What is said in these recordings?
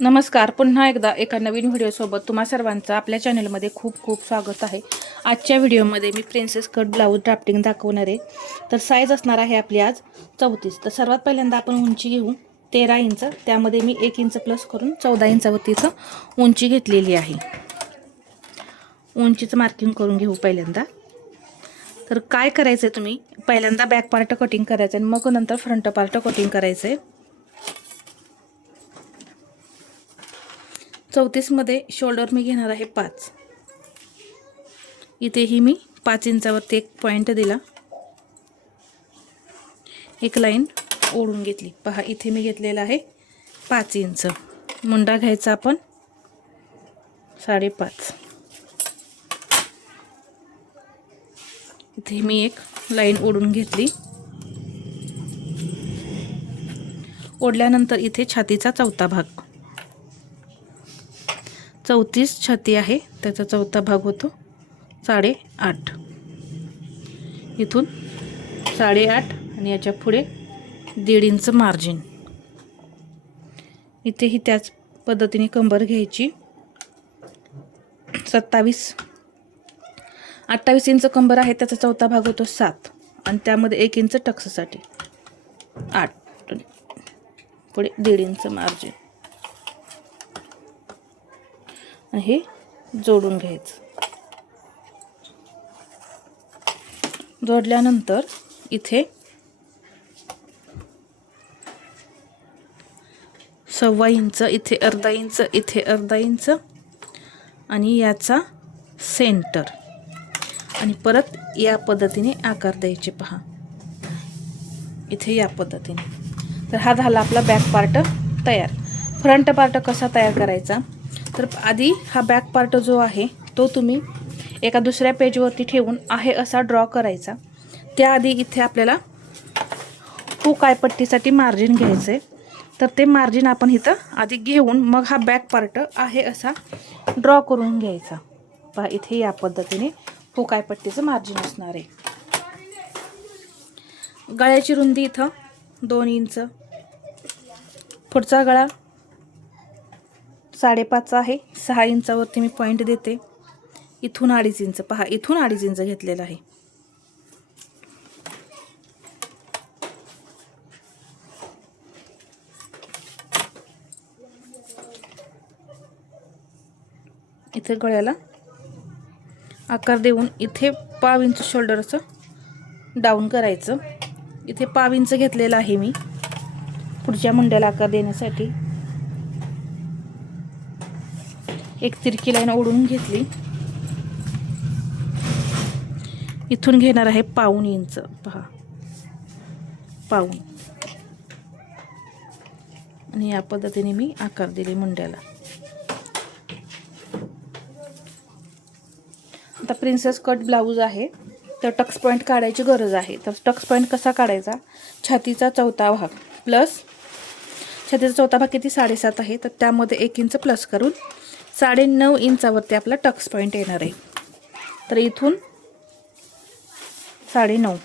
नमस्कार. पुन्हा एकदा एका नवीन व्हिडिओसोबत तुम्हा सर्वांचं आपल्या चॅनलमध्ये खूप खूप स्वागत आहे. आजच्या व्हिडिओमध्ये मी प्रिन्सेस कट ब्लाऊज ड्राफ्टिंग दाखवणार आहे. तर साईज असणार आहे आपली आज 34. तर सर्वात पहिल्यांदा आपण उंची घेऊ 13 इंच. त्यामध्ये मी 1 इंच प्लस करून 14 इंचावरतीचं उंची घेतलेली आहे. उंचीचं मार्किंग करून घेऊ पहिल्यांदा. तर काय करायचं आहे, तुम्ही पहिल्यांदा बॅक पार्ट कटिंग करायचं आणि मग नंतर फ्रंट पार्ट कटिंग करायचं आहे. 34 मध्ये शोल्डर मी घेणार आहे 5. इथेही मी 5 इंचावरती एक पॉइंट दिला, एक लाईन ओढून घेतली. पहा, इथे मी घेतलेला आहे 5 इंच. मुंडा घ्यायचा आपण 5.5. इथे मी एक लाईन ओढून घेतली. ओढल्यानंतर इथे छातीचा चौथा भाग, 34 छाती आहे, त्याचा चौथा भाग होतो 8.5. इथून 8.5 आणि याच्या पुढे 1.5 इंच मार्जिन. इथेही त्याच पद्धतीने कंबर घ्यायची. 28 इंच कंबर आहे, त्याचा चौथा भाग होतो 7 आणि त्यामध्ये 1 इंच टक्ससाठी 8. पुढे 1.5 इंच मार्जिन. हे जोडून घ्यायचं. जोडल्यानंतर इथे 1.25 इंच, इथे अर्धा इंच, इथे अर्धा इंच आणि याचा सेंटर, आणि परत या पद्धतीने आकार द्यायचे. पहा, इथे या पद्धतीने. तर हा झाला आपला बॅक पार्ट तयार. फ्रंट पार्ट कसा तयार करायचा, तर आधी हा बॅक पार्ट जो आहे तो तुम्ही एका दुसऱ्या पेजवरती ठेवून आहे असा ड्रॉ करायचा. त्याआधी इथे आपल्याला हुक आयपट्टीसाठी मार्जिन घ्यायचं आहे. तर ते मार्जिन आपण इथं आधी घेऊन मग हा बॅक पार्ट आहे असा ड्रॉ करून घ्यायचा. पहा, इथे या पद्धतीने हुक आयपट्टीचं मार्जिन असणार आहे. गळ्याची रुंदी इथं 2 इंच. पुढचा गळा 5.5 आहे. 6 इंचावरती मी पॉईंट देते. इथून 2.5 इंच. पहा, इथून 2.5 इंच घेतलेला आहे. इथे गळ्याला आकार देऊन इथे 1/2 इंच शोल्डरचं डाऊन करायचं. इथे 1/2 इंच घेतलेला आहे मी पुढच्या मुंड्याला आकार देण्यासाठी. एक तिरकी लाईन ओढून घेतली. इथून घेणार आहे 1/2 इंच. पहा, 1/2. आणि या पद्धतीने मी आकार दिले मुंड्याला. आता प्रिन्सेस कट ब्लाऊज आहे, तर टक्स पॉईंट काढायची गरज आहे. तर टक्स पॉईंट कसा काढायचा, छातीचा चौथा भाग प्लस, छातीचा चौथा भाग किती 7.5 आहे, तर त्यामध्ये 1 इंच प्लस करून 9.5 इंचावरती आपला टक्स पॉईंट येणार आहे. तर इथून 9.5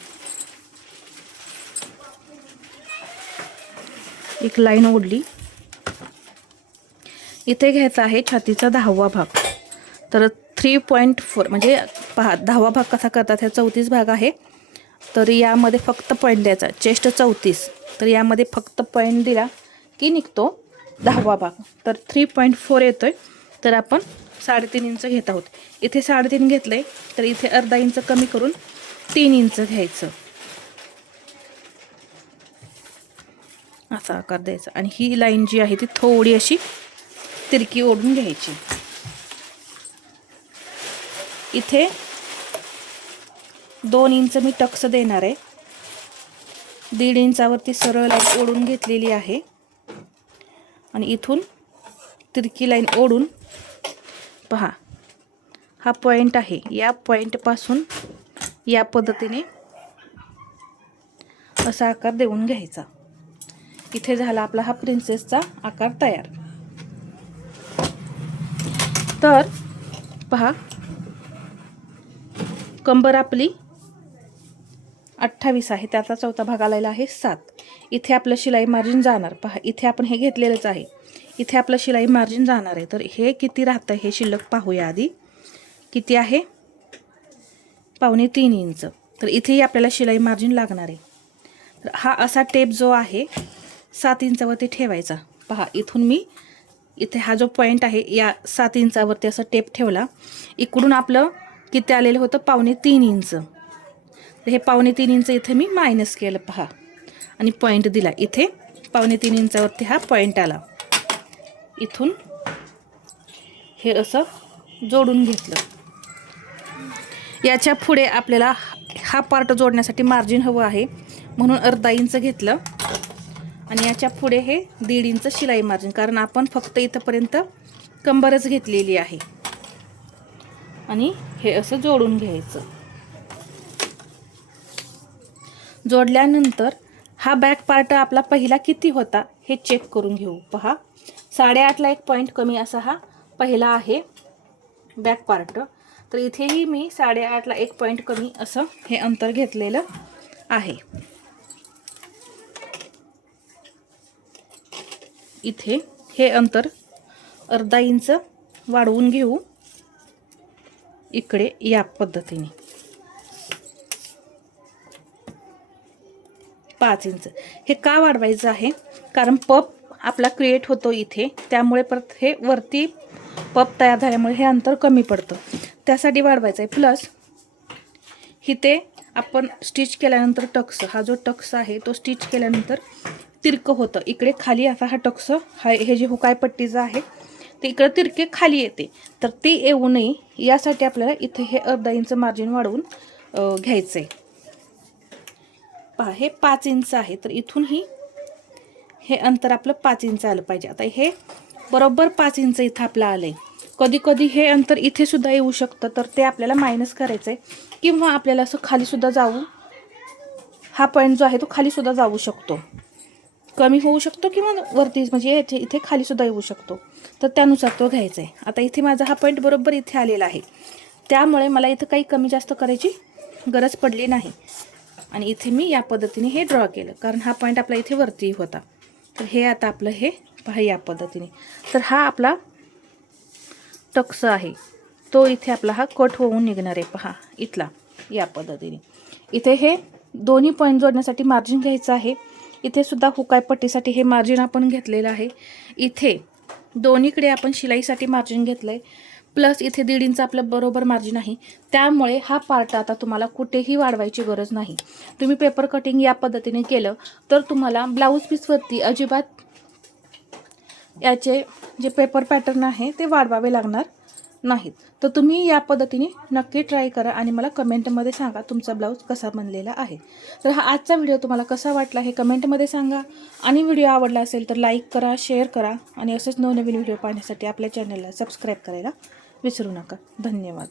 एक लाईन ओढली. इथे घ्यायचा आहे छातीचा 10वा भाग. तर 3.4 म्हणजे पहा, 10वा भाग कसा करतात, ह्या 34 भाग आहे, तर यामध्ये फक्त पॉईंट द्यायचा. चेस्ट 34, तर यामध्ये फक्त पॉईंट दिला की निघतो 10वा भाग. तर 3.4 येतोय. तर आपण 3.5 इंच घेत आहोत. इथे 3.5 घेतलंय, तर इथे अर्धा इंच कमी करून 3 इंच घ्यायचं. असा आकार द्यायचा. आणि ही लाईन जी आहे ती थोडी अशी तिरकी ओढून घ्यायची. इथे 2 इंच मी टक्स देणार आहे. 1.5 इंचावरती सरळ लाईन ओढून घेतलेली आहे आणि इथून तिरकी लाईन ओढून, पहा, हा पॉईंट आहे, या पॉईंटपासून या पद्धतीने असा आकार देऊन घ्यायचा. इथे झाला आपला हा प्रिन्सेसचा आकार तयार. तर पहा, कंबर आपली 28 आहे, त्याचा चौथा भाग आलेला आहे 7. इथे आपलं शिलाई मार्जिन जाणार. पहा, इथे आपण हे घेतलेलंच आहे. इथे आपलं शिलाई मार्जिन जाणार आहे. तर हे किती राहतं हे शिल्लक पाहूया आधी. किती आहे? 2.25 इंच. तर इथेही आपल्याला शिलाई मार्जिन लागणार आहे. तर हा असा टेप जो आहे 7 इंचावरती ठेवायचा. पहा इथून मी इथे हा जो पॉईंट आहे या 7 इंचावरती असा टेप ठेवला. इकडून आपलं किती आलेलं होतं? 2.25 इंच. तर हे 2.25 इंच इथे मी मायनस केलं पहा आणि पॉईंट दिला. इथे 2.25 इंचावरती हा पॉईंट आला. इथून हे असं जोडून घेतलं. याच्या पुढे आपल्याला हा पार्ट जोडण्यासाठी मार्जिन हवं आहे म्हणून अर्धा इंच घेतलं आणि याच्या पुढे हे 1.5 इंच शिलाई मार्जिन, कारण आपण फक्त इथंपर्यंत कंबरच घेतलेली आहे. आणि हे असं जोडून घ्यायचं. जोडल्यानंतर हा बॅक पार्ट आपला पहिला किती होता हे चेक करून घेऊ. पहा 8.5ला एक पॉईंट कमी असा हा पहिला आहे बॅक पार्ट. तर इथेही मी 8.5ला एक पॉईंट कमी असं हे अंतर घेतलेलं आहे. इथे हे अंतर अर्धा इंच वाढवून घेऊ इकडे या पद्धतीने. 5 इंच हे का वाढवायचं आहे? कारण पप आपला क्रिएट होतो इथे, त्यामुळे परत हे वरती पप तयार झाल्यामुळे हे अंतर कमी पडतं, त्यासाठी वाढवायचं आहे. प्लस इथे आपण स्टिच केल्यानंतर टक्स, हा जो टक्स आहे तो स्टिच केल्यानंतर तिरकं होतं. इकडे खाली असा हा टक्स, हे जे हुकाय पट्टीचं आहे ते इकडे तिरके खाली येते. तर ते येऊ नये यासाठी आपल्याला इथे हे अर्धा इंच मार्जिन वाढवून घ्यायचं आहे. पहा हे 5 इंच आहे. तर इथूनही हे अंतर आपलं 5 इंच आलं पाहिजे. आता हे बरोबर 5 इंच इथं आपलं आलं आहे. कधी कधी हे अंतर इथे सुद्धा येऊ शकतं, तर ते आपल्याला मायनस करायचं आहे. किंवा आपल्याला असं खालीसुद्धा जाऊ, हा पॉईंट जो आहे तो खालीसुद्धा जाऊ शकतो, कमी होऊ शकतो किंवा वरती म्हणजे इथे खालीसुद्धा येऊ शकतो. तर त्यानुसार तो घ्यायचा आहे. आता इथे माझा हा पॉईंट बरोबर इथे आलेला आहे, त्यामुळे मला इथं काही कमी जास्त करायची गरज पडली नाही. आणि इथे मी या पद्धतीने हे ड्रॉ केलं, कारण हा पॉईंट आपला इथे वरती होता. तर हे आता आपलं हे पहा या पद्धतीने. तर हा आपला टक्स आहे तो इथे आपला हा कट होऊन निघणार आहे. पहा इथला या पद्धतीने. इथे हे दोन्ही पॉईंट जोडण्यासाठी मार्जिन घ्यायचं आहे. इथे सुद्धा हुकाय पट्टीसाठी हे मार्जिन आपण घेतलेलं आहे. इथे दोन्हीकडे आपण शिलाईसाठी मार्जिन घेतलं आहे. प्लस इथे 1.5 इंच आपलं बरोबर मार्जिन आहे. त्यामुळे हा पार्ट आता तुम्हाला कुठेही वाढवायची गरज नाही. तुम्ही पेपर कटिंग या पद्धतीने केलं तर तुम्हाला ब्लाऊज पीसवरती अजिबात याचे जे पेपर पॅटर्न आहे ते वाढवावे लागणार नाहीत. तर तुम्ही या पद्धतीने नक्की ट्राय करा आणि मला कमेंटमध्ये सांगा तुमचा ब्लाऊज कसा बनलेला आहे. तर हा आजचा व्हिडिओ तुम्हाला कसा वाटला हे कमेंटमध्ये सांगा. आणि व्हिडिओ आवडला असेल तर लाईक करा, शेअर करा आणि असेच नवनवीन व्हिडिओ पाहण्यासाठी आपल्या चॅनलला सबस्क्राईब करायला विसरू नका. धन्यवाद.